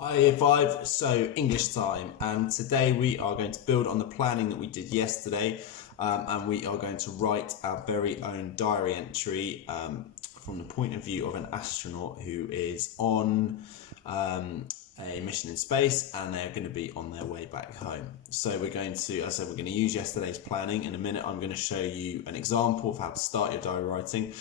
Hi Year 5, so English time, and today we are going to build on the planning that we did yesterday, and we are going to write our very own diary entry from the point of view of an astronaut who is on a mission in space, and they're going to be on their way back home. So we're going to, as I said, we're going to use yesterday's planning. In a minute I'm going to show you an example of how to start your diary writing.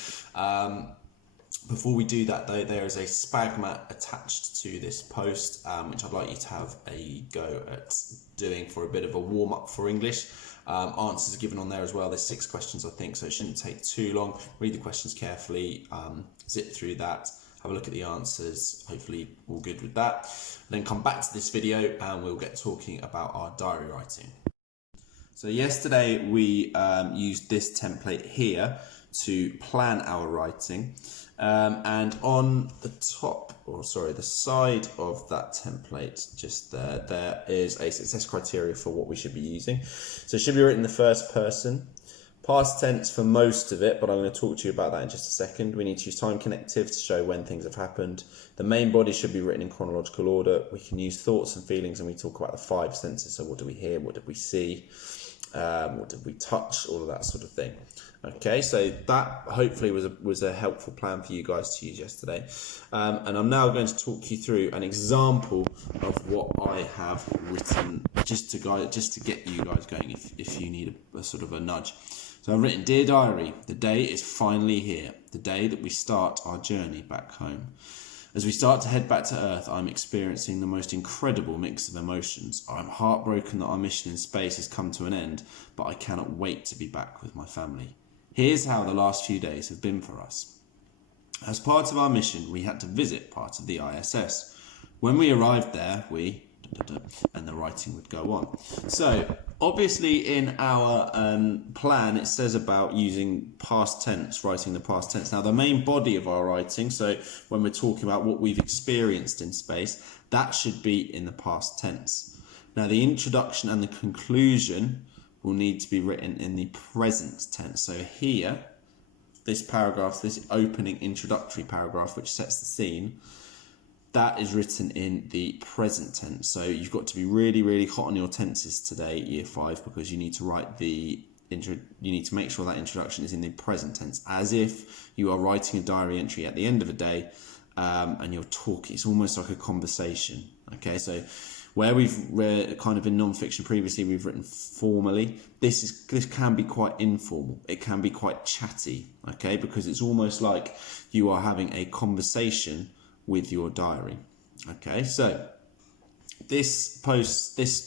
Before we do that though, there is a SpagMat attached to this post, which I'd like you to have a go at doing for a bit of a warm-up for English. Answers are given on there as well. There's 6 questions, I think, so it shouldn't take too long. Read the questions carefully, zip through that, have a look at the answers, hopefully all good with that. Then come back to this video and we'll get talking about our diary writing. So yesterday we used this template here to plan our writing, and on the top, or sorry, the side of that template, just there is a success criteria for what we should be using. So it should be written in the first person, past tense for most of it, but I'm going to talk to you about that in just a second. We need to use time connective to show when things have happened. The main body should be written in chronological order. We can use thoughts and feelings, and we talk about the 5 senses. So what did we hear? What did we see? What did we touch? All of that sort of thing. Okay, so that hopefully was a helpful plan for you guys to use yesterday. And I'm now going to talk you through an example of what I have written, just to get you guys going if you need a sort of a nudge. So I've written, "Dear Diary, the day is finally here, the day that we start our journey back home. As we start to head back to Earth, I'm experiencing the most incredible mix of emotions. I'm heartbroken that our mission in space has come to an end, but I cannot wait to be back with my family. Here's how the last few days have been for us. As part of our mission, we had to visit part of the ISS. When we arrived there, we..." and the writing would go on. So obviously in our plan it says about using past tense, writing the past tense. Now the main body of our writing, so when we're talking about what we've experienced in space, that should be in the past tense. Now the introduction and the conclusion will need to be written in the present tense. So here, this paragraph, this opening introductory paragraph which sets the scene, that is written in the present tense. So you've got to be really, really hot on your tenses today, Year 5, because you need to write you need to make sure that introduction is in the present tense, as if you are writing a diary entry at the end of a day, and you're talking. It's almost like a conversation. Okay, so where we're kind of in non-fiction previously, we've written formally. This can be quite informal. It can be quite chatty. Okay, because it's almost like you are having a conversation with your diary. Okay, so this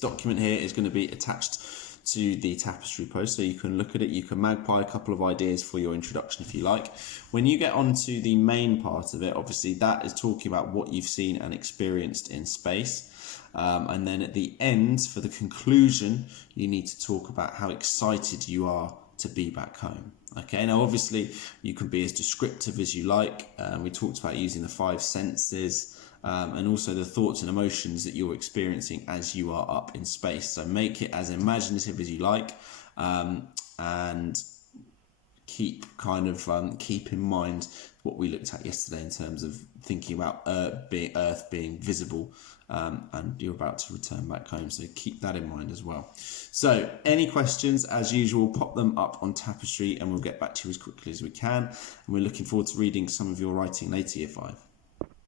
document here is going to be attached to the tapestry post, so you can look at it. You can magpie a couple of ideas for your introduction if you like. When you get onto the main part of it, obviously that is talking about what you've seen and experienced in space. And then at the end, for the conclusion, you need to talk about how excited you are to be back home. Okay, now obviously you can be as descriptive as you like. We talked about using the 5 senses, and also the thoughts and emotions that you're experiencing as you are up in space. So make it as imaginative as you like, and keep in mind what we looked at yesterday in terms of thinking about Earth being visible, and you're about to return back home, so keep that in mind as well. So any questions, as usual, pop them up on Tapestry and we'll get back to you as quickly as we can, and we're looking forward to reading some of your writing later, Year 5.